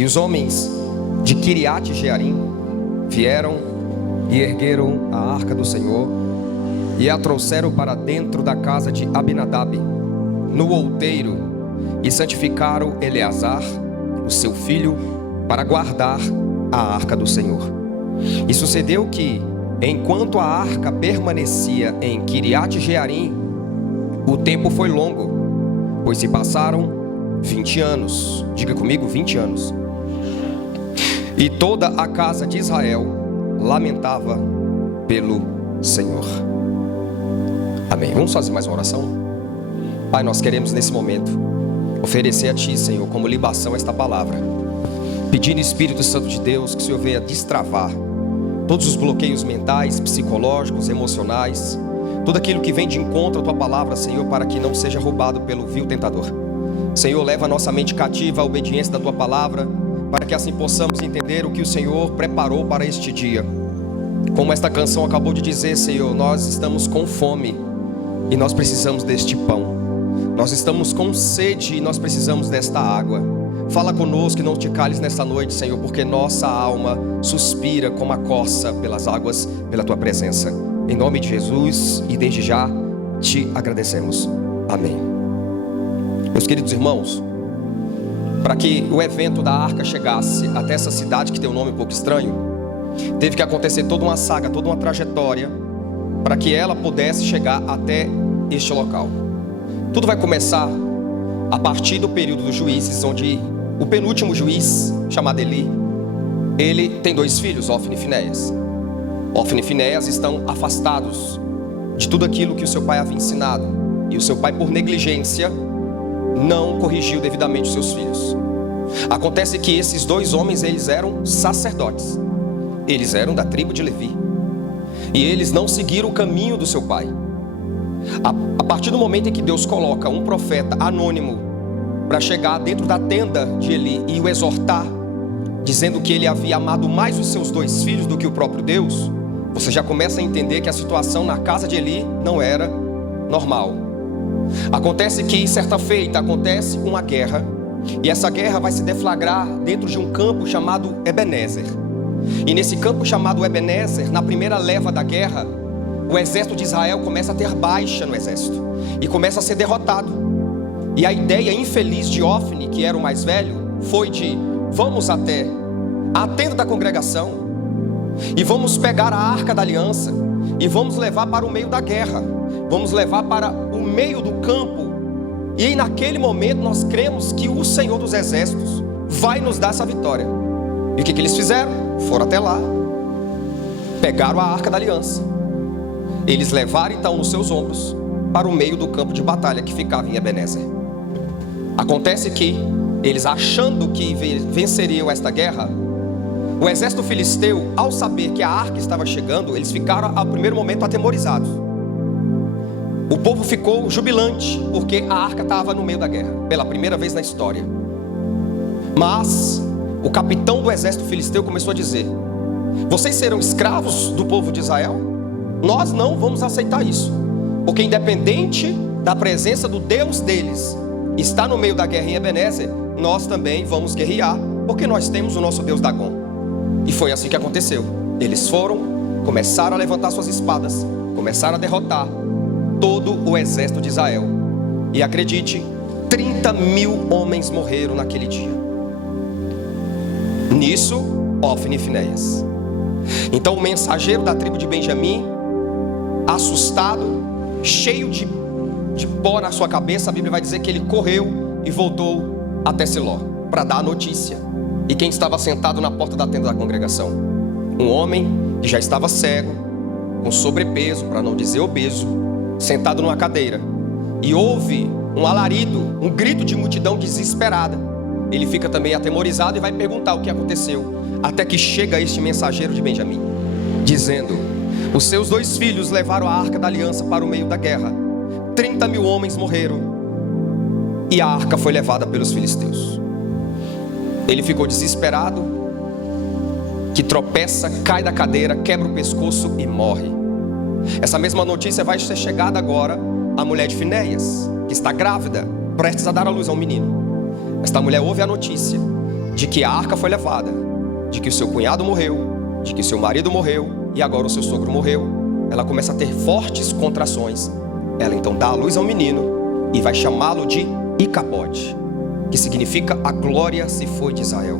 E os homens de Quiriate Jearim vieram e ergueram a arca do Senhor e a trouxeram para dentro da casa de Abinadab, no outeiro, e santificaram Eleazar, o seu filho, para guardar a arca do Senhor. E sucedeu que, enquanto a arca permanecia em Quiriate Jearim, o tempo foi longo, pois se passaram 20 anos. Diga comigo, 20 anos. E toda a casa de Israel lamentava pelo Senhor. Amém. Vamos fazer mais uma oração? Pai, nós queremos nesse momento oferecer a Ti, Senhor, como libação esta palavra, pedindo, Espírito Santo de Deus, que o Senhor venha destravar todos os bloqueios mentais, psicológicos, emocionais, tudo aquilo que vem de encontro à Tua palavra, Senhor, para que não seja roubado pelo vil tentador. Senhor, leva a nossa mente cativa à obediência da Tua palavra, para que assim possamos entender o que o Senhor preparou para este dia. Como esta canção acabou de dizer, Senhor, nós estamos com fome e nós precisamos deste pão. Nós estamos com sede e nós precisamos desta água. Fala conosco e não te cales nesta noite, Senhor, porque nossa alma suspira como a corça pelas águas, pela Tua presença. Em nome de Jesus, e desde já te agradecemos. Amém. Meus queridos irmãos, para que o evento da arca chegasse até essa cidade que tem um nome um pouco estranho, teve que acontecer toda uma saga, toda uma trajetória, para que ela pudesse chegar até este local. Tudo vai começar a partir do período dos juízes, onde o penúltimo juiz, chamado Eli, ele tem 2 filhos, Ofni e Finéias. Ofni e Finéias estão afastados de tudo aquilo que o seu pai havia ensinado, e o seu pai, por negligência, não corrigiu devidamente os seus filhos. Acontece que esses 2 homens, eles eram sacerdotes, eles eram da tribo de Levi, e eles não seguiram o caminho do seu pai. A partir do momento em que Deus coloca um profeta anônimo para chegar dentro da tenda de Eli e o exortar, dizendo que ele havia amado mais os seus 2 filhos do que o próprio Deus, você já começa a entender que a situação na casa de Eli não era normal. Acontece que, certa feita, acontece uma guerra, e essa guerra vai se deflagrar dentro de um campo chamado Ebenezer. E nesse campo chamado Ebenezer, na primeira leva da guerra, o exército de Israel começa a ter baixa no exército e começa a ser derrotado. E a ideia infeliz de Ofni, que era o mais velho, foi de: vamos até a tenda da congregação e vamos pegar a arca da aliança e vamos levar para o meio da guerra, vamos levar para o meio do campo, e aí naquele momento nós cremos que o Senhor dos Exércitos vai nos dar essa vitória. E o que eles fizeram? Foram até lá, pegaram a arca da aliança, eles levaram então nos seus ombros para o meio do campo de batalha que ficava em Ebenezer. Acontece que eles, achando que venceriam esta guerra, o exército filisteu, ao saber que a arca estava chegando, eles ficaram ao primeiro momento atemorizados. O povo ficou jubilante, porque a arca estava no meio da guerra, pela primeira vez na história. Mas o capitão do exército filisteu começou a dizer: vocês serão escravos do povo de Israel? Nós não vamos aceitar isso, porque independente da presença do Deus deles está no meio da guerra em Ebenezer, nós também vamos guerrear, porque nós temos o nosso Deus Dagom. E foi assim que aconteceu. Eles foram, começaram a levantar suas espadas, começaram a derrotar todo o exército de Israel. E acredite, 30.000 homens morreram naquele dia. Nisso, Ofni e Finéias. Então o mensageiro da tribo de Benjamim, assustado, cheio de pó na sua cabeça, a Bíblia vai dizer que ele correu e voltou até Siló para dar a notícia. E quem estava sentado na porta da tenda da congregação? Um homem que já estava cego, com sobrepeso, para não dizer obeso, sentado numa cadeira, e ouve um alarido, um grito de multidão desesperada. Ele fica também atemorizado e vai perguntar o que aconteceu, até que chega este mensageiro de Benjamim, dizendo: os seus 2 filhos levaram a arca da aliança para o meio da guerra, 30.000 homens morreram, e a arca foi levada pelos filisteus. Ele ficou desesperado, que tropeça, cai da cadeira, quebra o pescoço e morre. Essa mesma notícia vai ser chegada agora à mulher de Finéias, que está grávida, prestes a dar à luz a um menino. Esta mulher ouve a notícia de que a arca foi levada, de que o seu cunhado morreu, de que o seu marido morreu e agora o seu sogro morreu, ela começa a ter fortes contrações. Ela então dá à luz a um menino e vai chamá-lo de Icabode, que significa a glória se foi de Israel.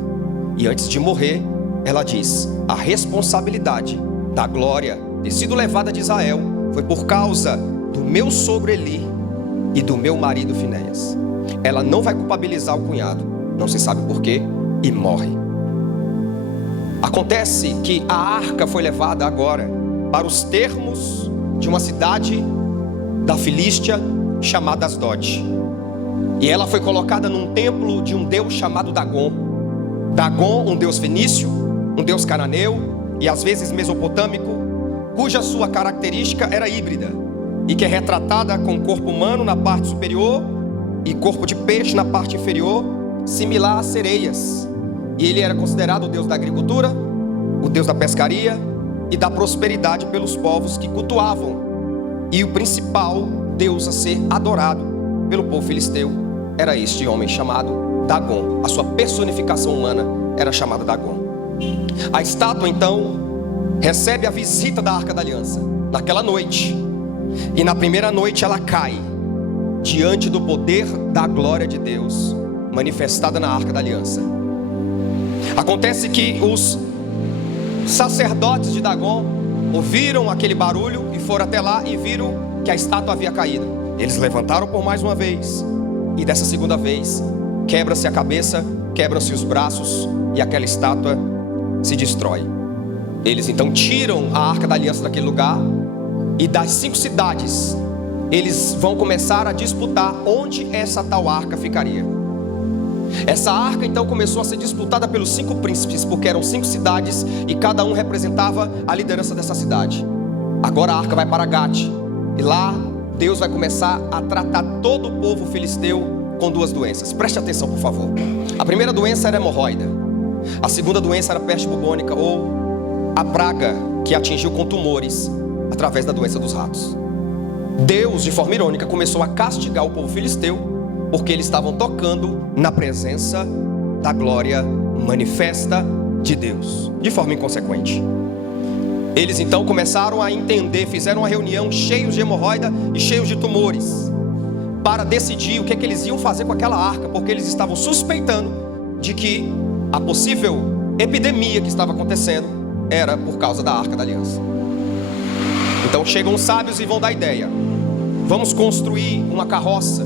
E antes de morrer, ela diz: a responsabilidade da glória ter sido levada de Israel foi por causa do meu sogro Eli e do meu marido Finéias. Ela não vai culpabilizar o cunhado, não se sabe porquê, e morre. Acontece que a arca foi levada agora para os termos de uma cidade da Filístia chamada Asdod. E ela foi colocada num templo de um deus chamado Dagon. Dagon, um deus fenício, um deus cananeu e às vezes mesopotâmico, cuja sua característica era híbrida e que é retratada com corpo humano na parte superior e corpo de peixe na parte inferior, similar a sereias. E ele era considerado o deus da agricultura, o deus da pescaria e da prosperidade pelos povos que cultuavam. E o principal deus a ser adorado pelo povo filisteu era este homem chamado Dagon. A sua personificação humana era chamada Dagon. A estátua então recebe a visita da Arca da Aliança naquela noite. E na primeira noite ela cai diante do poder da glória de Deus manifestada na Arca da Aliança. Acontece que os sacerdotes de Dagon ouviram aquele barulho e foram até lá e viram que a estátua havia caído. Eles levantaram por mais uma vez, e dessa segunda vez quebra-se a cabeça, quebram-se os braços e aquela estátua se destrói. Eles então tiram a Arca da Aliança daquele lugar, e das 5 cidades eles vão começar a disputar onde essa tal arca ficaria. Essa arca então começou a ser disputada pelos 5 príncipes, porque eram 5 cidades e cada um representava a liderança dessa cidade. Agora a arca vai para Gate, e lá Deus vai começar a tratar todo o povo filisteu com 2 doenças. Preste atenção, por favor. A primeira doença era hemorroida. A segunda doença era peste bubônica, ou a praga que atingiu com tumores através da doença dos ratos. Deus, de forma irônica, começou a castigar o povo filisteu porque eles estavam tocando na presença da glória manifesta de Deus, de forma inconsequente. Eles então começaram a entender, fizeram uma reunião cheios de hemorroida e cheios de tumores, para decidir o que eles iam fazer com aquela arca, porque eles estavam suspeitando de que a possível epidemia que estava acontecendo era por causa da Arca da Aliança. Então chegam os sábios e vão dar ideia: vamos construir uma carroça,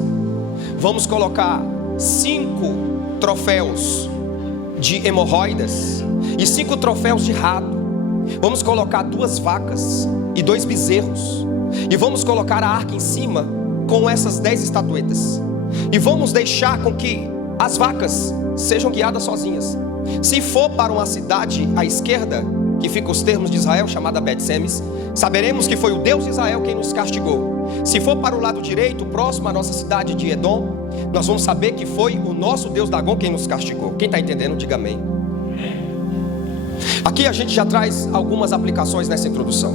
vamos colocar 5 troféus de hemorroidas e 5 troféus de rato. Vamos colocar 2 vacas e 2 bezerros, e vamos colocar a arca em cima com essas 10 estatuetas, e vamos deixar com que as vacas sejam guiadas sozinhas. Se for para uma cidade à esquerda, que fica os termos de Israel, chamada Bet-Semes, saberemos que foi o Deus de Israel quem nos castigou. Se for para o lado direito, próximo à nossa cidade de Edom, nós vamos saber que foi o nosso Deus Dagon quem nos castigou. Quem está entendendo, diga amém. Aqui a gente já traz algumas aplicações nessa introdução.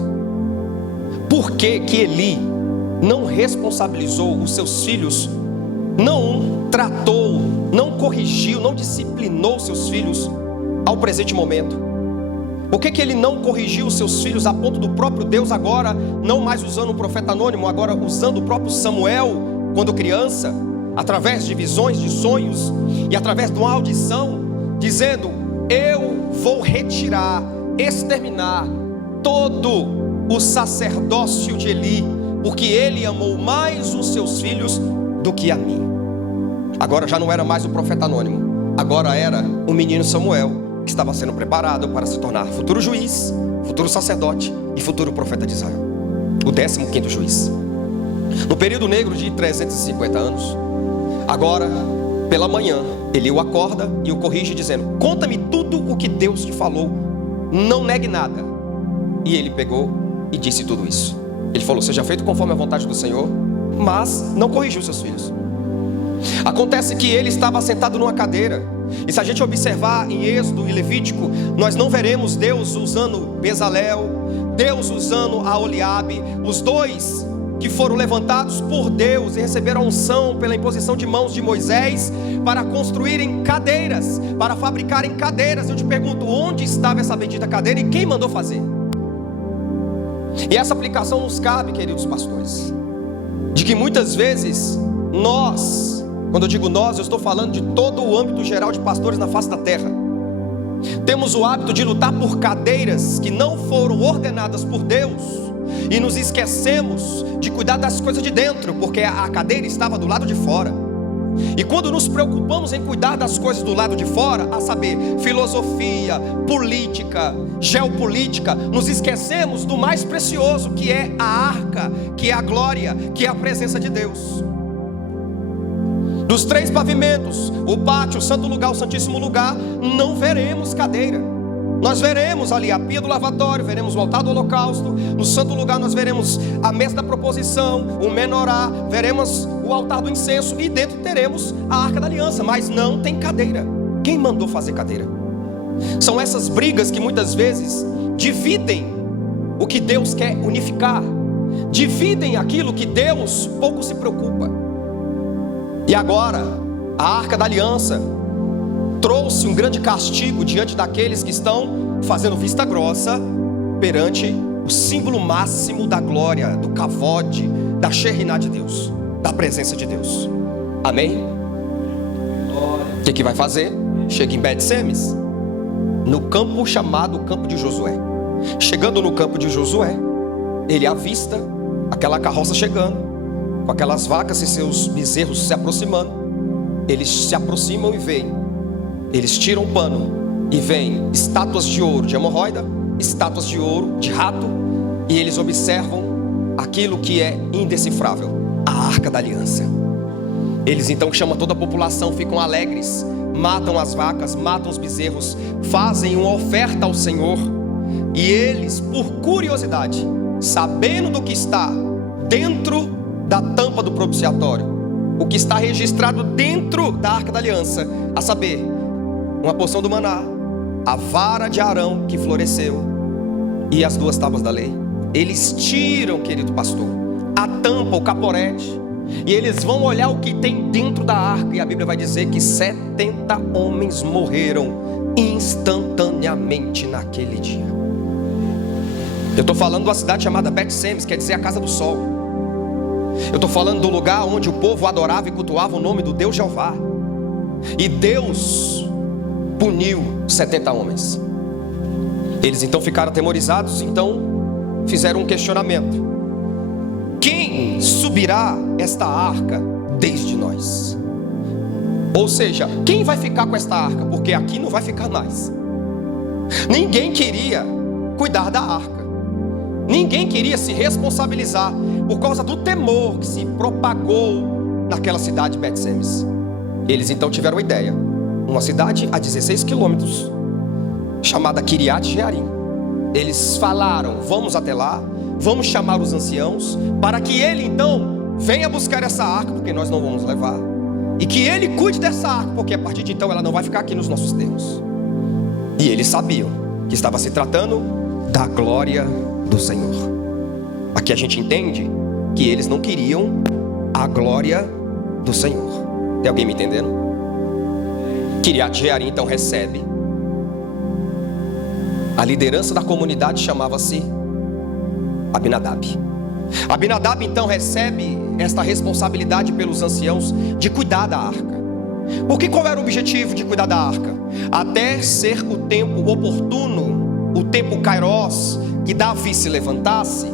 Por que que Eli não responsabilizou os seus filhos, não tratou, não corrigiu, não disciplinou seus filhos ao presente momento? Por que que ele não corrigiu os seus filhos a ponto do próprio Deus agora, não mais usando o profeta anônimo, agora usando o próprio Samuel, quando criança, através de visões, de sonhos, e através de uma audição, dizendo: eu vou retirar, exterminar todo o sacerdócio de Eli, porque ele amou mais os seus filhos do que a mim. Agora já não era mais o profeta anônimo, agora era o menino Samuel, que estava sendo preparado para se tornar futuro juiz, futuro sacerdote e futuro profeta de Israel, o 15º juiz. No período negro de 350 anos, agora pela manhã, Eli o acorda e o corrige dizendo: conta-me tudo o que Deus te falou, não negue nada. E ele pegou e disse tudo isso. Ele falou: seja feito conforme a vontade do Senhor, mas não corrigiu seus filhos. Acontece que ele estava sentado numa cadeira, e se a gente observar em Êxodo e Levítico, nós não veremos Deus usando Bezalel, Deus usando Aholiabe, os dois que foram levantados por Deus e receberam a unção pela imposição de mãos de Moisés para construírem cadeiras, para fabricarem cadeiras. Eu te pergunto, onde estava essa bendita cadeira e quem mandou fazer? E essa aplicação nos cabe, queridos pastores, de que muitas vezes nós, quando eu digo nós, eu estou falando de todo o âmbito geral de pastores na face da terra, temos o hábito de lutar por cadeiras que não foram ordenadas por Deus, e nos esquecemos de cuidar das coisas de dentro, porque a cadeira estava do lado de fora. E quando nos preocupamos em cuidar das coisas do lado de fora, a saber, filosofia, política, geopolítica, nos esquecemos do mais precioso, que é a arca, que é a glória, que é a presença de Deus. Dos 3 pavimentos, o pátio, o santo lugar, o santíssimo lugar, não veremos cadeira. Nós veremos ali a pia do lavatório, veremos o altar do holocausto. No santo lugar nós veremos a mesa da proposição, o menorá, veremos o altar do incenso, e dentro teremos a arca da aliança, mas não tem cadeira. Quem mandou fazer cadeira? São essas brigas que muitas vezes dividem o que Deus quer unificar, dividem aquilo que Deus pouco se preocupa. E agora, a arca da aliança trouxe um grande castigo diante daqueles que estão fazendo vista grossa perante o símbolo máximo da glória, do kavod, da Shekhinah de Deus, da presença de Deus. Amém? O que vai fazer? Chega em Bet-Semes, no campo chamado campo de Josué. Chegando no campo de Josué, ele avista aquela carroça chegando, com aquelas vacas e seus bezerros se aproximando. Eles se aproximam e veem. Eles tiram o pano e veem estátuas de ouro de hemorroida, estátuas de ouro de rato, e eles observam aquilo que é indecifrável, a arca da aliança. Eles então chamam toda a população, ficam alegres, matam as vacas, matam os bezerros, fazem uma oferta ao Senhor. E eles, por curiosidade, sabendo do que está dentro da tampa do propiciatório, o que está registrado dentro da arca da aliança, a saber, uma porção do maná, a vara de Arão que floresceu e as 2 tábuas da lei, eles tiram, querido pastor, a tampa, o caporete, e eles vão olhar o que tem dentro da arca. E a Bíblia vai dizer que 70 homens morreram instantaneamente naquele dia. Eu estou falando de uma cidade chamada Bet-Semes, quer dizer a casa do sol. Eu estou falando do lugar onde o povo adorava e cultuava o nome do Deus Jeová. E Deus puniu 70 homens. Eles então ficaram atemorizados, então fizeram um questionamento: quem subirá esta arca desde nós? Ou seja, quem vai ficar com esta arca? Porque aqui não vai ficar mais. Ninguém queria cuidar da arca, ninguém queria se responsabilizar por causa do temor que se propagou naquela cidade de Bet-Semes. Eles então tiveram uma ideia, uma cidade a 16 quilômetros, chamada Kiriat Jearim. Eles falaram: vamos até lá, vamos chamar os anciãos, para que ele então venha buscar essa arca, porque nós não vamos levar, e que ele cuide dessa arca, porque a partir de então ela não vai ficar aqui nos nossos termos. E eles sabiam que estava se tratando da glória do Senhor. Aqui a gente entende que eles não queriam a glória do Senhor. Tem alguém me entendendo? Kiriat Jearim então recebe. A liderança da comunidade chamava-se Abinadab. Abinadab então recebe esta responsabilidade pelos anciãos de cuidar da arca. Porque qual era o objetivo de cuidar da arca? Até ser o tempo oportuno, o tempo Kairos, que Davi se levantasse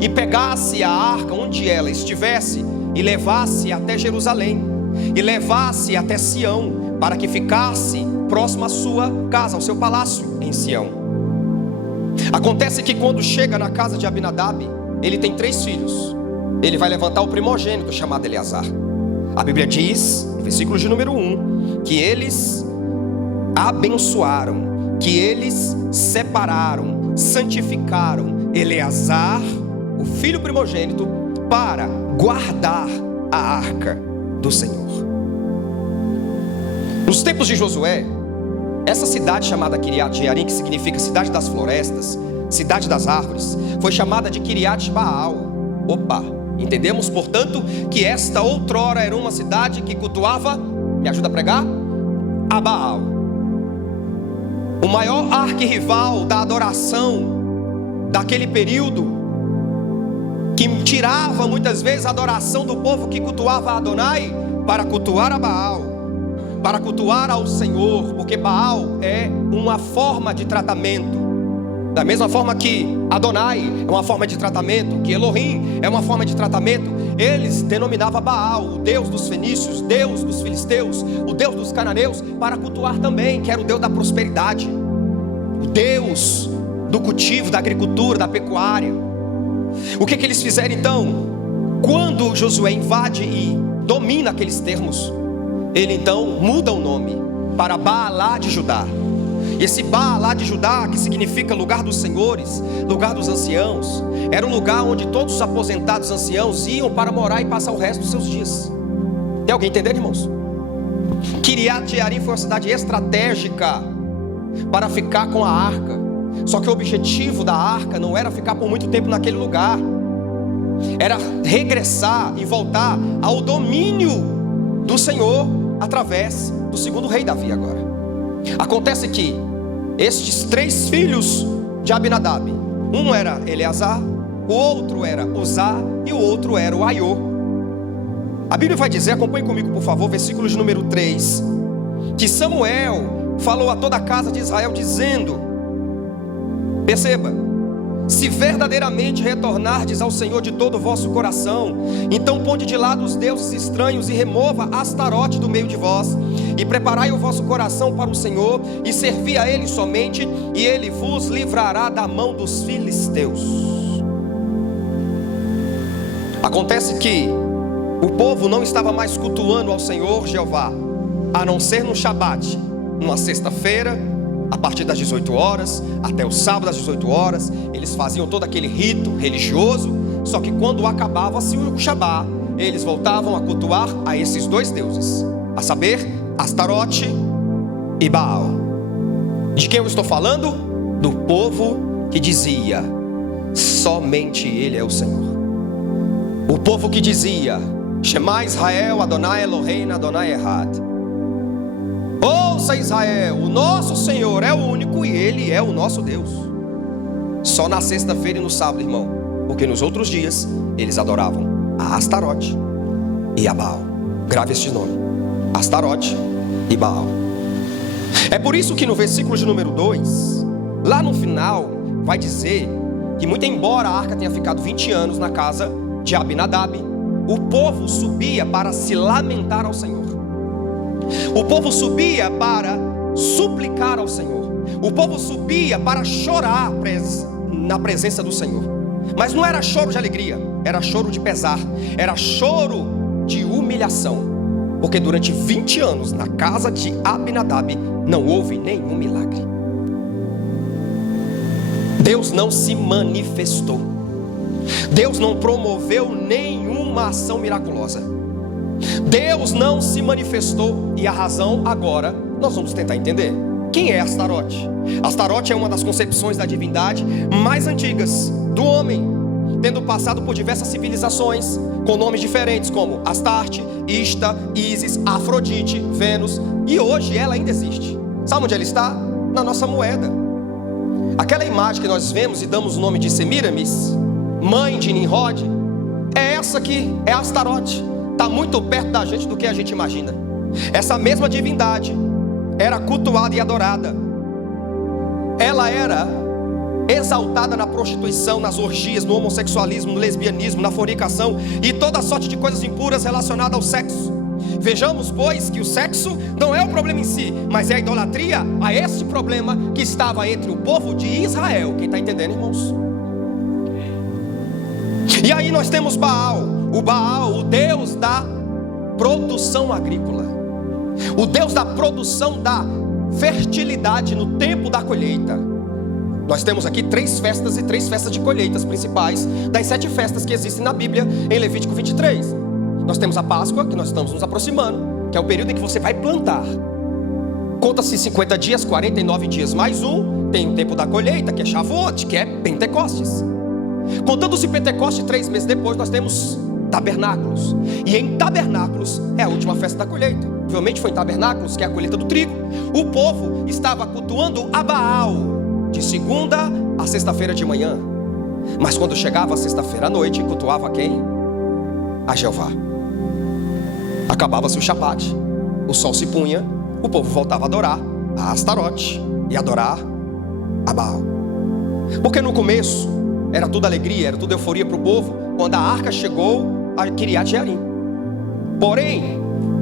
e pegasse a arca onde ela estivesse e levasse até Jerusalém, e levasse até Sião, para que ficasse próximo à sua casa, ao seu palácio em Sião. Acontece que quando chega na casa de Abinadab, ele tem 3 filhos. Ele vai levantar o primogênito, chamado Eleazar. A Bíblia diz, no versículo de número 1, que eles abençoaram, que eles separaram, santificaram Eleazar, o filho primogênito, para guardar a arca do Senhor. Nos tempos de Josué, essa cidade chamada Kiriat Jearim, que significa cidade das florestas, cidade das árvores, foi chamada de Kiriat Baal. Opa, Entendemos, portanto, que esta outrora era uma cidade que cultuava, me ajuda a pregar, a Baal. O maior arquirrival da adoração daquele período, que tirava muitas vezes a adoração do povo que cultuava a Adonai para cultuar a Baal, para cultuar ao Senhor, porque Baal é uma forma de tratamento. Da mesma forma que Adonai é uma forma de tratamento, que Elohim é uma forma de tratamento, eles denominavam Baal, o Deus dos fenícios, Deus dos filisteus, o Deus dos cananeus, para cultuar também, que era o Deus da prosperidade, o Deus do cultivo, da agricultura, da pecuária. O que eles fizeram então? Quando Josué invade e domina aqueles termos, ele então muda o nome para Baalá de Judá. E esse Baalá de Judá, que significa lugar dos senhores, lugar dos anciãos, era um lugar onde todos os aposentados anciãos iam para morar e passar o resto dos seus dias. Tem alguém entendendo, irmãos? Kiriat Jearim foi uma cidade estratégica para ficar com a arca. Só que o objetivo da arca não era ficar por muito tempo naquele lugar, era regressar e voltar ao domínio do Senhor através do segundo rei Davi agora. Acontece que estes 3 filhos de Abinadab, um era Eleazar, o outro era Uzá e o outro era o Aiô. A Bíblia vai dizer, acompanhe comigo por favor, versículo de número 3, que Samuel falou a toda a casa de Israel dizendo, perceba, se verdadeiramente retornardes ao Senhor de todo o vosso coração, então ponde de lado os deuses estranhos e remova Astarote do meio de vós, e preparai o vosso coração para o Senhor, e servi a Ele somente, e Ele vos livrará da mão dos filisteus. Acontece que o povo não estava mais cultuando ao Senhor Jeová, a não ser no Shabat, numa sexta-feira, a partir das 18 horas, até o sábado às 18 horas, eles faziam todo aquele rito religioso. Só que quando acabava-se o Shabat, eles voltavam a cultuar a esses 2 deuses, a saber, Astarote e Baal. De quem eu estou falando? Do povo que dizia, somente Ele é o Senhor. O povo que dizia, Shema Israel, Adonai Eloheinu, Adonai Echad. Ouça Israel, o nosso Senhor é o único e Ele é o nosso Deus. Só na sexta-feira e no sábado, irmão, porque nos outros dias eles adoravam a Astarote e a Baal. Grave este nome, Astarote e Baal. É por isso que no versículo de número 2, lá no final, vai dizer que muito embora a arca tenha ficado 20 anos na casa de Abinadab, o povo subia para se lamentar ao Senhor. O povo subia para suplicar ao Senhor. O povo subia para chorar na presença do Senhor. Mas não era choro de alegria, era choro de pesar, era choro de humilhação. Porque durante 20 anos na casa de Abinadab não houve nenhum milagre. Deus não se manifestou. Deus não promoveu nenhuma ação miraculosa. Deus não se manifestou. E a razão agora nós vamos tentar entender. Quem é Astarote? Astarote é uma das concepções da divindade mais antigas do homem, tendo passado por diversas civilizações com nomes diferentes como Astarte, Ista, Ísis, Afrodite, Vênus. E hoje ela ainda existe. Sabe onde ela está? Na nossa moeda. Aquela imagem que nós vemos e damos o nome de Semiramis, mãe de Nimrod, é essa aqui, é Astarote. Está muito perto da gente do que a gente imagina. Essa mesma divindade era cultuada e adorada. Ela era exaltada na prostituição, nas orgias, no homossexualismo, no lesbianismo, na fornicação e toda sorte de coisas impuras relacionadas ao sexo. Vejamos, pois, que o sexo não é o problema em si, mas é a idolatria a esse problema que estava entre o povo de Israel. Quem está entendendo, irmãos? E aí nós temos Baal, o Deus da produção agrícola, o Deus da produção da fertilidade no tempo da colheita. Nós temos aqui 3 festas e 3 festas de colheitas principais das 7 festas que existem na Bíblia em Levítico 23. Nós temos a Páscoa, que nós estamos nos aproximando, que é o período em que você vai plantar. Conta-se 50 dias, 49 dias mais um. Tem o tempo da colheita, que é Shavuot, que é Pentecostes. Contando-se Pentecostes, 3 meses depois, nós temos tabernáculos. E em tabernáculos é a última festa da colheita. Provavelmente foi em tabernáculos, que é a colheita do trigo. O povo estava cultuando a Baal de segunda a sexta-feira de manhã. Mas quando chegava a sexta-feira à noite, cultuava quem? A Jeová. Acabava-se o Shabat, o sol se punha, o povo voltava a adorar a Astarote e adorar a Baal. Porque no começo era tudo alegria, era tudo euforia para o povo, quando a arca chegou a Kiriat Jearim. Porém,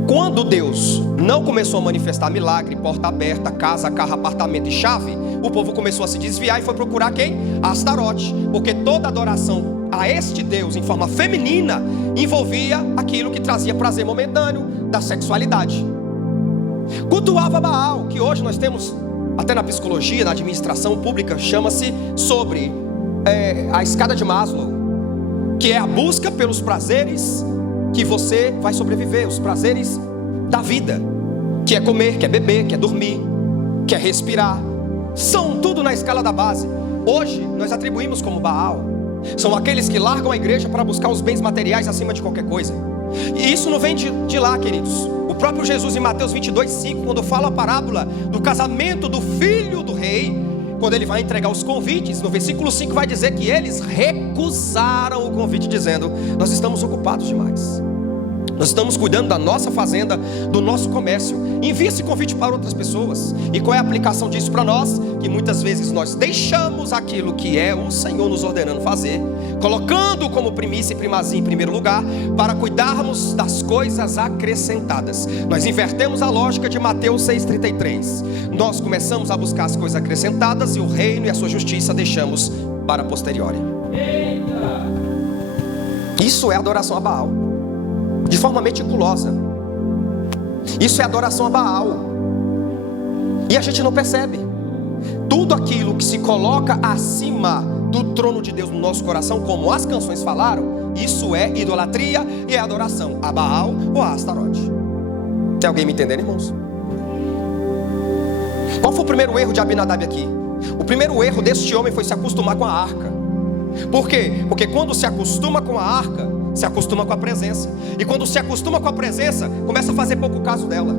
quando Deus não começou a manifestar milagre, porta aberta, casa, carro, apartamento e chave, o povo começou a se desviar e foi procurar quem? A Astarote. Porque toda adoração a este Deus em forma feminina envolvia aquilo que trazia prazer momentâneo da sexualidade. Cultuava Baal, que hoje nós temos, até na psicologia, na administração pública, chama-se sobre a escada de Maslow, que é a busca pelos prazeres que você vai sobreviver, os prazeres da vida, que é comer, que é beber, que é dormir, que é respirar, são tudo na escala da base. Hoje nós atribuímos como Baal, são aqueles que largam a igreja para buscar os bens materiais acima de qualquer coisa. E isso não vem de lá, queridos. O próprio Jesus em Mateus 22:5, quando fala a parábola do casamento do filho do rei, quando ele vai entregar os convites, no versículo 5 vai dizer que eles recusaram o convite, dizendo: nós estamos ocupados demais, nós estamos cuidando da nossa fazenda, do nosso comércio. Envie esse convite para outras pessoas. E qual é a aplicação disso para nós? Que muitas vezes nós deixamos aquilo que é o Senhor nos ordenando fazer, colocando como primícia e primazia em primeiro lugar, para cuidarmos das coisas acrescentadas. Nós invertemos a lógica de Mateus 6,33. Nós começamos a buscar as coisas acrescentadas, e o reino e a sua justiça deixamos para a posteriori. Isso é adoração a Baal, de forma meticulosa. Isso é adoração a Baal, e a gente não percebe. Tudo aquilo que se coloca acima do trono de Deus no nosso coração, como as canções falaram, isso é idolatria e é adoração a Baal ou a Astarote. Tem alguém me entendendo, irmãos? Qual foi o primeiro erro de Abinadab aqui? O primeiro erro deste homem foi se acostumar com a arca. Por quê? Porque quando se acostuma com a arca, se acostuma com a presença. E quando se acostuma com a presença, começa a fazer pouco caso dela.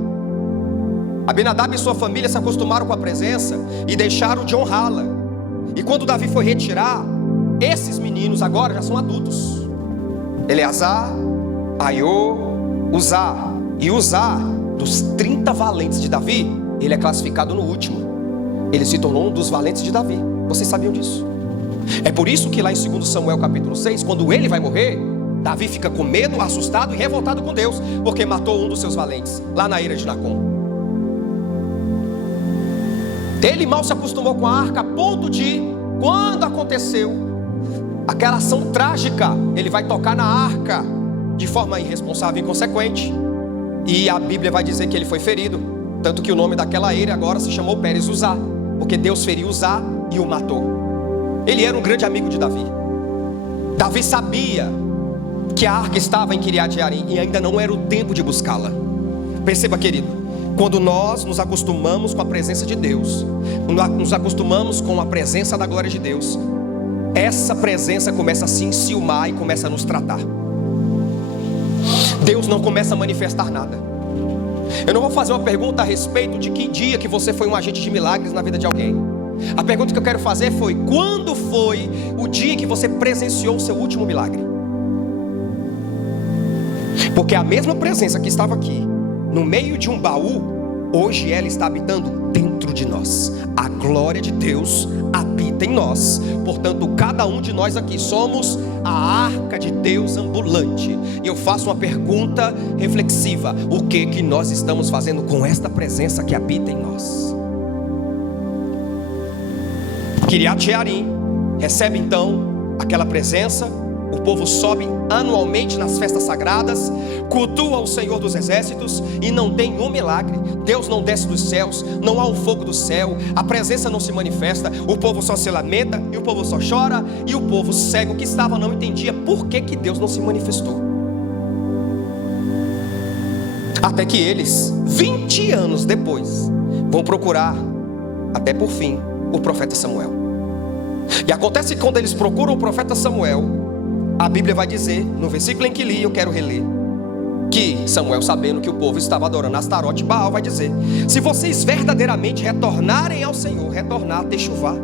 Abinadab e sua família se acostumaram com a presença e deixaram de honrá-la. E quando Davi foi retirar, esses meninos agora já são adultos. Eleazar, Aiô, Uzá. E Uzá, dos 30 valentes de Davi, ele é classificado no último. Ele se tornou um dos valentes de Davi. Vocês sabiam disso? É por isso que lá em 2 Samuel capítulo 6, quando ele vai morrer, Davi fica com medo, assustado e revoltado com Deus, porque matou um dos seus valentes, lá na ira de Nacon. Ele mal se acostumou com a arca, a ponto de, quando aconteceu aquela ação trágica, ele vai tocar na arca de forma irresponsável e inconsequente. E a Bíblia vai dizer que ele foi ferido, tanto que o nome daquela eira agora se chamou Pérez Uzá, porque Deus feriu Uzá e o matou. Ele era um grande amigo de Davi. Davi sabia que a arca estava em Kiriat Jearim e ainda não era o tempo de buscá-la. Perceba, querido, quando nós nos acostumamos com a presença de Deus, nos acostumamos com a presença da glória de Deus, essa presença começa a se enciumar e começa a nos tratar. Deus não começa a manifestar nada. Eu não vou fazer uma pergunta a respeito de que dia que você foi um agente de milagres na vida de alguém. A pergunta que eu quero fazer foi: quando foi o dia que você presenciou o seu último milagre? Porque a mesma presença que estava aqui, no meio de um baú, hoje ela está habitando dentro de nós. A glória de Deus habita em nós. Portanto, cada um de nós aqui somos a arca de Deus ambulante. E eu faço uma pergunta reflexiva: o que nós estamos fazendo com esta presença que habita em nós? Kiriat Jearim recebe então aquela presença. O povo sobe anualmente nas festas sagradas, cultua o Senhor dos Exércitos, e não tem um milagre. Deus não desce dos céus, não há um fogo do céu, a presença não se manifesta. O povo só se lamenta, e o povo só chora, e o povo cego que estava não entendia por que Deus não se manifestou. Até que eles, 20 anos depois, vão procurar, até por fim, o profeta Samuel. E acontece que quando eles procuram o profeta Samuel, a Bíblia vai dizer, no versículo em que li, eu quero reler, que Samuel, sabendo que o povo estava adorando Astarote e Baal, vai dizer: se vocês verdadeiramente retornarem ao Senhor, retornar a techuvá,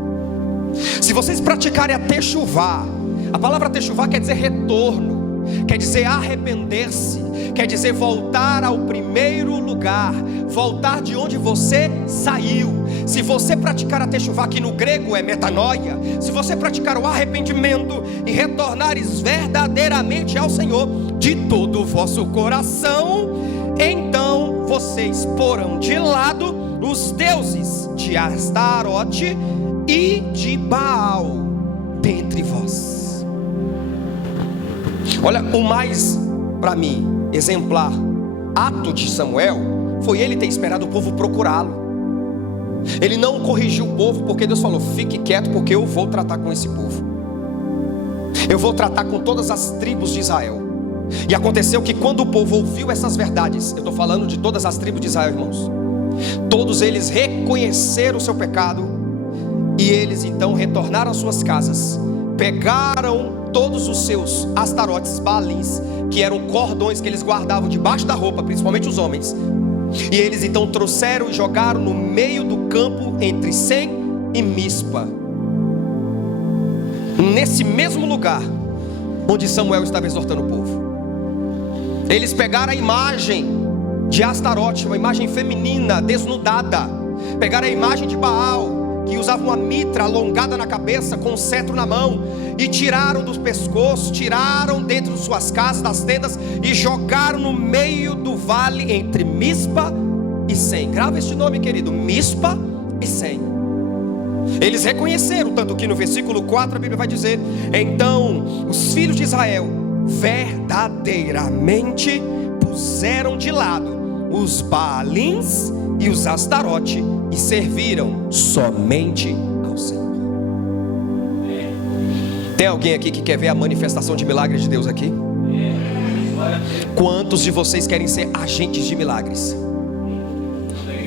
se vocês praticarem a techuvá, a palavra techuvá quer dizer retorno, quer dizer arrepender-se, quer dizer voltar ao primeiro lugar, voltar de onde você saiu. Se você praticar a techuvá, que no grego é metanoia, se você praticar o arrependimento e retornares verdadeiramente ao Senhor de todo o vosso coração, então vocês porão de lado os deuses de Astarote e de Baal dentre vós. Olha, o mais, para mim, exemplar ato de Samuel foi ele ter esperado o povo procurá-lo. Ele não corrigiu o povo, porque Deus falou: fique quieto, porque eu vou tratar com esse povo, eu vou tratar com todas as tribos de Israel. E aconteceu que quando o povo ouviu essas verdades, eu estou falando de todas as tribos de Israel, irmãos, todos eles reconheceram o seu pecado, e eles então retornaram às suas casas, pegaram todos os seus astarotes, balins, que eram cordões que eles guardavam debaixo da roupa, principalmente os homens, e eles então trouxeram e jogaram no meio do campo entre Sem e Mispa, nesse mesmo lugar onde Samuel estava exortando o povo. Eles pegaram a imagem de Astarote, uma imagem feminina desnudada, pegaram a imagem de Baal, que usava uma mitra alongada na cabeça, com um cetro na mão, e tiraram dos pescoços, tiraram dentro de suas casas, das tendas, e jogaram no meio do vale entre Mispa e Sem. Grava este nome, querido: Mispa e Sem. Eles reconheceram, tanto que no versículo 4 a Bíblia vai dizer: então os filhos de Israel verdadeiramente puseram de lado os Baalins e os Astarote e serviram somente ao Senhor. Tem alguém aqui que quer ver a manifestação de milagres de Deus aqui? Quantos de vocês querem ser agentes de milagres?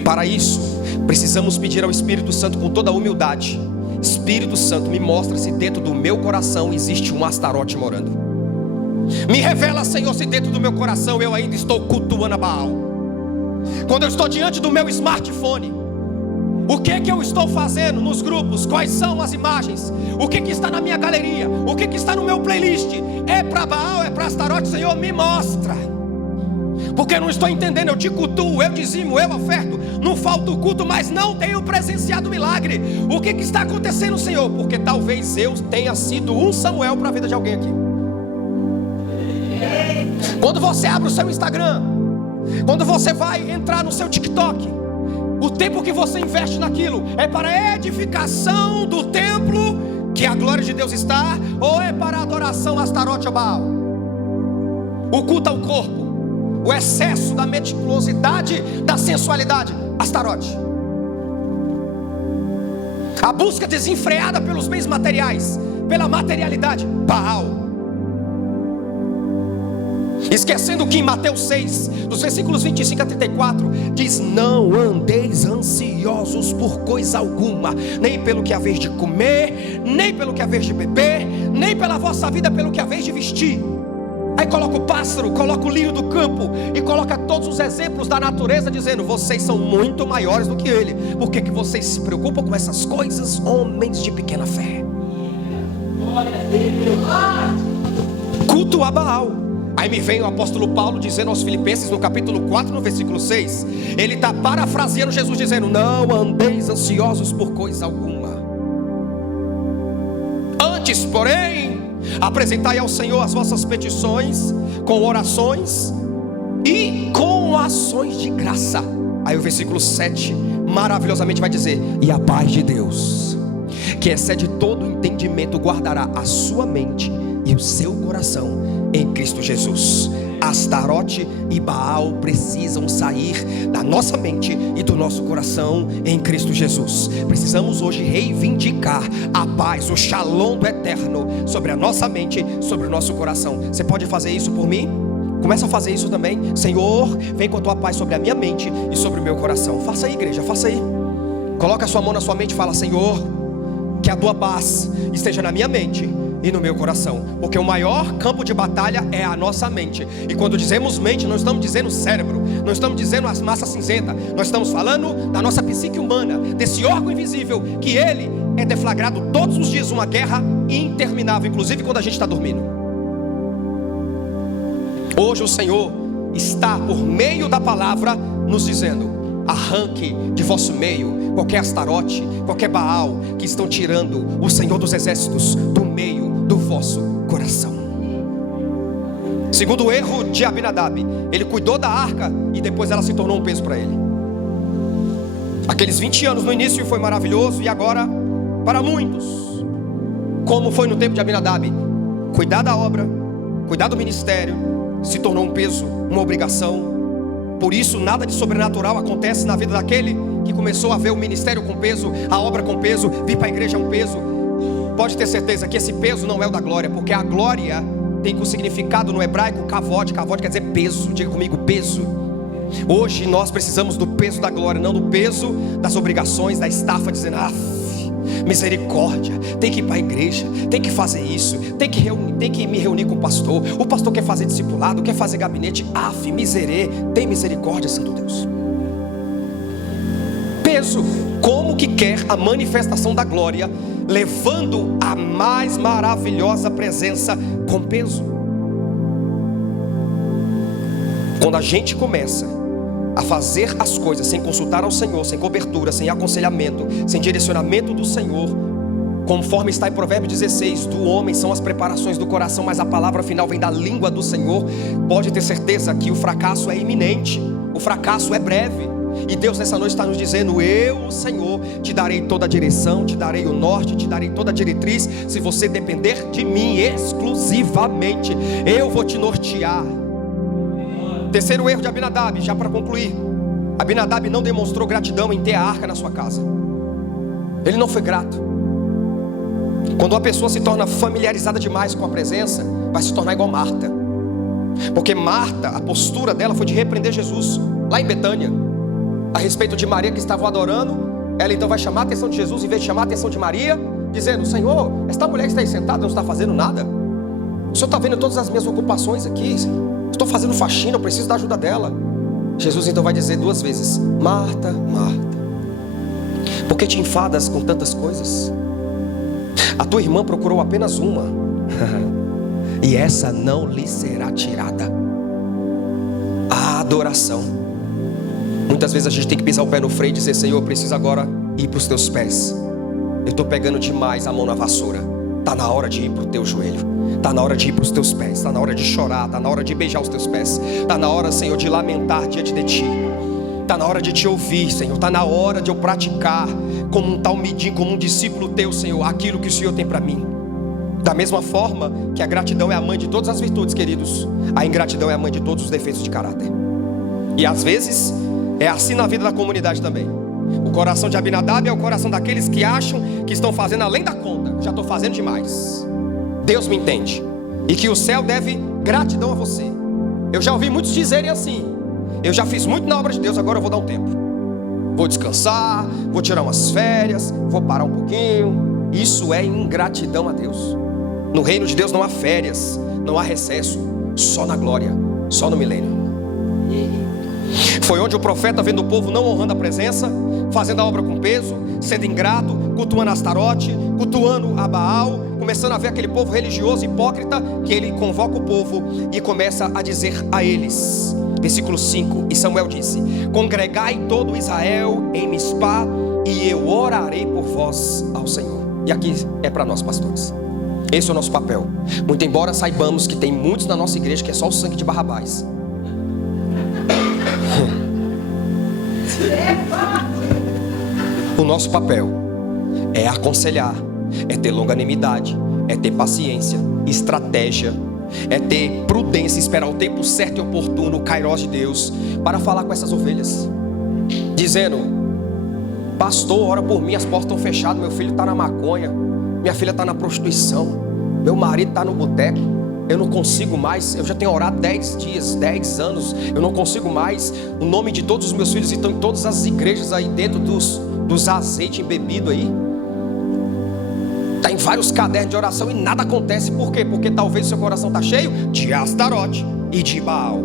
Para isso, precisamos pedir ao Espírito Santo com toda a humildade: Espírito Santo, me mostra se dentro do meu coração existe um Astarote morando. Me revela, Senhor, se dentro do meu coração eu ainda estou cultuando a Baal. Quando eu estou diante do meu smartphone, o que é que eu estou fazendo nos grupos? Quais são as imagens? O que é que está na minha galeria? O que é que está no meu playlist? É para Baal? É para Astarote? Senhor, me mostra. Porque eu não estou entendendo. Eu te cultuo, eu dizimo, eu oferto, não falta o culto, mas não tenho presenciado o milagre. O que que está acontecendo, Senhor? Porque talvez eu tenha sido um Samuel para a vida de alguém aqui. Quando você abre o seu Instagram, quando você vai entrar no seu TikTok, o tempo que você investe naquilo é para a edificação do templo que a glória de Deus está, ou é para a adoração a Astarote ou Baal? O culto ao corpo, o excesso da meticulosidade, da sensualidade, Astarote. A busca desenfreada pelos bens materiais, pela materialidade, Baal. Esquecendo que em Mateus 6, dos versículos 25 a 34, diz: não andeis ansiosos por coisa alguma, nem pelo que haveis de comer, nem pelo que haveis de beber, nem pela vossa vida pelo que haveis de vestir. Aí coloca o pássaro, coloca o lírio do campo, e coloca todos os exemplos da natureza, dizendo: vocês são muito maiores do que ele. Por que vocês se preocupam com essas coisas, homens de pequena fé? Culto a Baal. Aí me vem o apóstolo Paulo dizendo aos Filipenses, no capítulo 4, no versículo 6, ele está parafraseando Jesus, dizendo: não andeis ansiosos por coisa alguma, antes, porém, apresentai ao Senhor as vossas petições com orações e com ações de graça. Aí o versículo 7 maravilhosamente vai dizer: e a paz de Deus, que excede todo entendimento, guardará a sua mente e o seu coração em Cristo Jesus. Astarote e Baal precisam sair da nossa mente e do nosso coração em Cristo Jesus. Precisamos hoje reivindicar a paz, o shalom do eterno sobre a nossa mente, sobre o nosso coração. Você pode fazer isso por mim? Começa a fazer isso também. Senhor, vem com a tua paz sobre a minha mente e sobre o meu coração. Faça aí, igreja, faça aí. Coloca a sua mão na sua mente e fala: Senhor, que a tua paz esteja na minha mente e no meu coração, porque o maior campo de batalha é a nossa mente. E quando dizemos mente, não estamos dizendo cérebro, não estamos dizendo as massas cinzentas, nós estamos falando da nossa psique humana, desse órgão invisível, que ele é deflagrado todos os dias, uma guerra interminável, inclusive quando a gente está dormindo. Hoje o Senhor está, por meio da palavra, nos dizendo: arranque de vosso meio qualquer astarote, qualquer Baal, que estão tirando o Senhor dos exércitos do meio do vosso coração. Segundo o erro de Abinadab, ele cuidou da arca e depois ela se tornou um peso para ele. Aqueles 20 anos no início foi maravilhoso, e agora, para muitos, como foi no tempo de Abinadab, cuidar da obra, cuidar do ministério, se tornou um peso, uma obrigação. Por isso nada de sobrenatural acontece na vida daquele que começou a ver o ministério com peso, a obra com peso, vir para a igreja um peso. Pode ter certeza que esse peso não é o da glória, porque a glória tem com significado no hebraico kavod. Kavod quer dizer peso. Diga comigo, peso. Hoje nós precisamos do peso da glória, não do peso das obrigações, da estafa, dizendo: misericórdia, tem que ir para a igreja, tem que fazer isso, tem que me reunir com o pastor quer fazer discipulado, quer fazer gabinete, tem misericórdia, Santo Deus. Peso, como que quer a manifestação da glória, levando a mais maravilhosa presença com peso? Quando a gente começa a fazer as coisas sem consultar ao Senhor, sem cobertura, sem aconselhamento, sem direcionamento do Senhor, conforme está em Provérbios 16, do homem são as preparações do coração, mas a palavra final vem da língua do Senhor. Pode ter certeza que o fracasso é iminente, o fracasso é breve. E Deus nessa noite está nos dizendo: eu, o Senhor, te darei toda a direção, te darei o norte, te darei toda a diretriz. Se você depender de mim exclusivamente, eu vou te nortear. Terceiro erro de Abinadab, já para concluir: Abinadab não demonstrou gratidão em ter a arca na sua casa. Ele não foi grato. Quando uma pessoa se torna familiarizada demais com a presença, vai se tornar igual Marta. Porque Marta, a postura dela foi de repreender Jesus lá em Betânia, a respeito de Maria que estavam adorando. Ela então vai chamar a atenção de Jesus, em vez de chamar a atenção de Maria, dizendo: Senhor, esta mulher que está aí sentada não está fazendo nada. O Senhor está vendo todas as minhas ocupações aqui, estou fazendo faxina, eu preciso da ajuda dela. Jesus então vai dizer 2 vezes: Marta, Marta, por que te enfadas com tantas coisas? A tua irmã procurou apenas uma e essa não lhe será tirada. A adoração. Muitas vezes a gente tem que pisar o pé no freio e dizer: Senhor, eu preciso agora ir para os teus pés. Eu estou pegando demais a mão na vassoura. Está na hora de ir para o teu joelho, está na hora de ir para os teus pés, está na hora de chorar, está na hora de beijar os teus pés, está na hora, Senhor, de lamentar diante de ti, está na hora de te ouvir, Senhor, está na hora de eu praticar como um talmidim, como um discípulo teu, Senhor, aquilo que o Senhor tem para mim. Da mesma forma que a gratidão é a mãe de todas as virtudes, queridos, a ingratidão é a mãe de todos os defeitos de caráter. E às vezes é assim na vida da comunidade também. O coração de Abinadab é o coração daqueles que acham que estão fazendo além da conta. Já estou fazendo demais, Deus me entende, e que o céu deve gratidão a você. Eu já ouvi muitos dizerem assim: eu já fiz muito na obra de Deus, agora eu vou dar um tempo, vou descansar, vou tirar umas férias, vou parar um pouquinho. Isso é ingratidão a Deus. No reino de Deus não há férias, não há recesso, só na glória, só no milênio. Foi onde o profeta, vendo o povo não honrando a presença, fazendo a obra com peso, sendo ingrato, cultuando Astarote, cultuando a Baal, começando a ver aquele povo religioso hipócrita, que ele convoca o povo e começa a dizer a eles, versículo 5, e Samuel disse: congregai todo Israel em Mispá, e eu orarei por vós ao Senhor. E aqui é para nós, pastores, esse é o nosso papel. Muito embora saibamos que tem muitos na nossa igreja que é só o sangue de Barrabás. O nosso papel é aconselhar, é ter longanimidade, é ter paciência, estratégia, é ter prudência, esperar o tempo certo e oportuno, o kairós de Deus, para falar com essas ovelhas, dizendo: pastor, ora por mim, as portas estão fechadas, meu filho está na maconha, minha filha está na prostituição, meu marido está no boteco, eu não consigo mais, eu já tenho orado 10 dias, 10 anos, eu não consigo mais. O nome de todos os meus filhos estão em todas as igrejas aí dentro dos azeites embebidos aí. está em vários cadernos de oração e nada acontece. Por quê? Porque talvez o seu coração está cheio de Astarote e de Baal.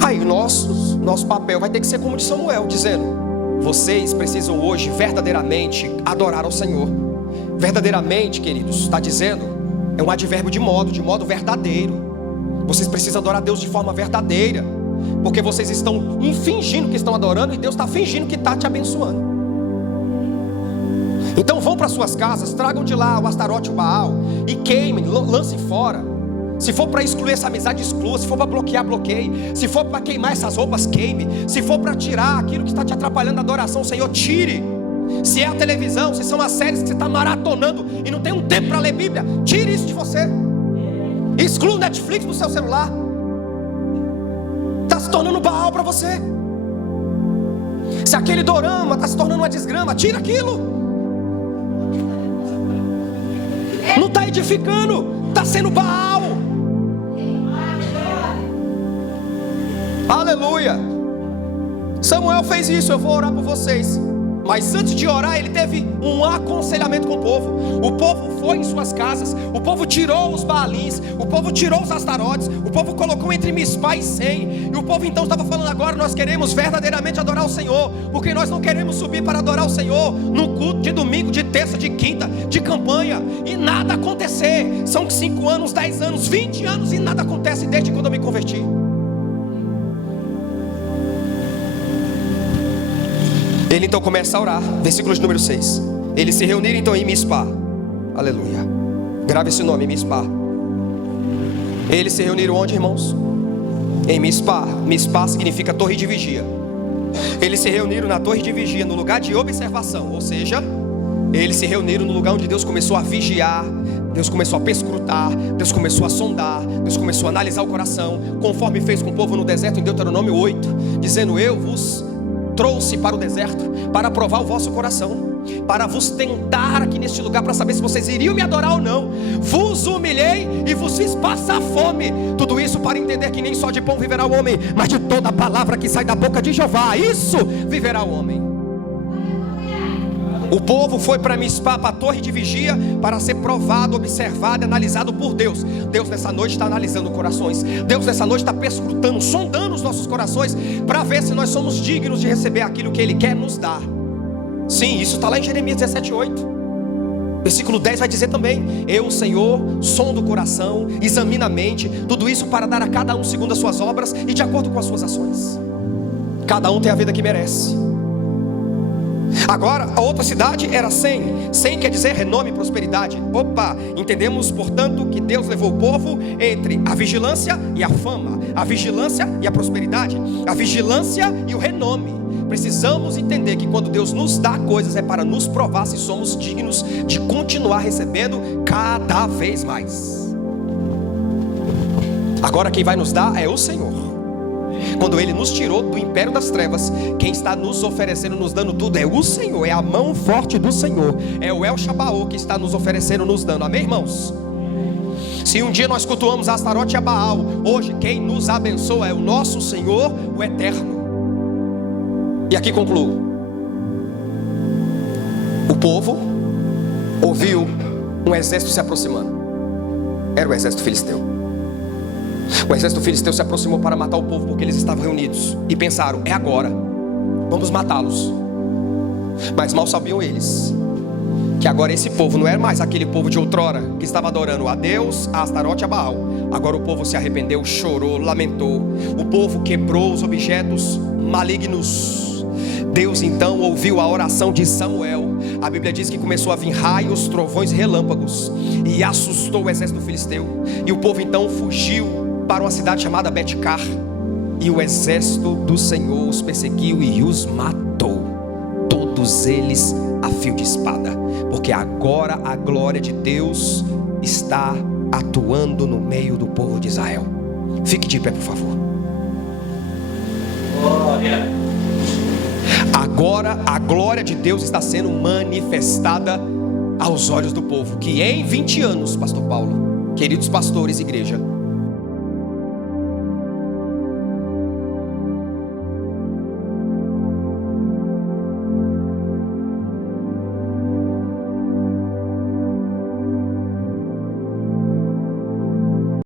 Aí nosso papel vai ter que ser como de Samuel, dizendo: vocês precisam hoje verdadeiramente adorar ao Senhor. Verdadeiramente, queridos, está dizendo, é um advérbio de modo verdadeiro. Vocês precisam adorar a Deus de forma verdadeira, porque vocês estão fingindo que estão adorando e Deus está fingindo que está te abençoando. Então vão para suas casas, tragam de lá o Astarote e o Baal e queimem, lancem fora. Se for para excluir essa amizade, exclua. Se for para bloquear, bloqueie. Se for para queimar essas roupas, queime. Se for para tirar aquilo que está te atrapalhando da adoração, Senhor, tire. Se é a televisão, se são as séries que você está maratonando e não tem um tempo para ler Bíblia, tire isso de você. Exclua o Netflix do seu celular. Está se tornando Baal para você. Se aquele dorama está se tornando uma desgrama, tira aquilo. Não está edificando, está sendo Baal. Aleluia. Samuel fez isso. Eu vou orar por vocês. Mas antes de orar, ele teve um aconselhamento com o povo. O povo foi em suas casas. O povo tirou os Baalins. O povo tirou os Astarotes. O povo colocou entre Mispa e Sem. E o povo então estava falando: agora nós queremos verdadeiramente adorar o Senhor. Porque nós não queremos subir para adorar o Senhor no culto de domingo, de terça, de quinta, de campanha e nada acontecer. São 5 anos, 10 anos, 20 anos e nada acontece desde quando eu me converti. Ele então começa a orar, versículo de número 6. Eles se reuniram então em Mispa. Aleluia. Grave esse nome, Mispa. Eles se reuniram onde, irmãos? Em Mispa. Mispa significa torre de vigia. Eles se reuniram na torre de vigia, no lugar de observação. Ou seja, eles se reuniram no lugar onde Deus começou a vigiar. Deus começou a perscrutar. Deus começou a sondar. Deus começou a analisar o coração, conforme fez com o povo no deserto em Deuteronômio 8, dizendo: eu vos trouxe para o deserto para provar o vosso coração, para vos tentar aqui neste lugar, para saber se vocês iriam me adorar ou não. Vos humilhei e vos fiz passar fome. Tudo isso para entender que nem só de pão viverá o homem, mas de toda a palavra que sai da boca de Jeová, isso viverá o homem. O povo foi para Mispa, para a torre de vigia, para ser provado, observado, analisado por Deus. Deus nessa noite está analisando corações. Deus nessa noite está perscrutando, sondando os nossos corações, para ver se nós somos dignos de receber aquilo que Ele quer nos dar. Sim, isso está lá em Jeremias 17:8. Versículo 10 vai dizer também: eu, o Senhor, sondo o coração, examino a mente. Tudo isso para dar a cada um segundo as suas obras e de acordo com as suas ações. Cada um tem a vida que merece. Agora, a outra cidade era Sem. Sem quer dizer renome e prosperidade. Opa, entendemos, portanto, que Deus levou o povo entre a vigilância e a fama, a vigilância e a prosperidade, a vigilância e o renome. Precisamos entender que quando Deus nos dá coisas é para nos provar se somos dignos de continuar recebendo cada vez mais. Agora quem vai nos dar é o Senhor. Quando Ele nos tirou do império das trevas, quem está nos oferecendo, nos dando tudo é o Senhor. É a mão forte do Senhor. É o El Shabaô que está nos oferecendo, nos dando. Amém, irmãos? Se um dia nós cultuamos a Astarote e a Baal, hoje quem nos abençoa é o nosso Senhor, o Eterno. E aqui concluo. O povo ouviu um exército se aproximando. Era o exército filisteu. O exército filisteu se aproximou para matar o povo, porque eles estavam reunidos e pensaram: é agora, vamos matá-los. Mas mal sabiam eles que agora esse povo não era mais aquele povo de outrora que estava adorando a Deus, a Astarote e a Baal. Agora o povo se arrependeu, chorou, lamentou. O povo quebrou os objetos malignos. Deus então ouviu a oração de Samuel. A Bíblia diz que começou a vir raios, trovões, relâmpagos, e assustou o exército filisteu. E o povo então fugiu para uma cidade chamada Bet-car. E o exército do Senhor os perseguiu e os matou, todos eles a fio de espada, porque agora a glória de Deus está atuando no meio do povo de Israel. Fique de pé, por favor. Glória. Agora a glória de Deus está sendo manifestada aos olhos do povo, que em 20 anos, pastor Paulo, queridos pastores, igreja,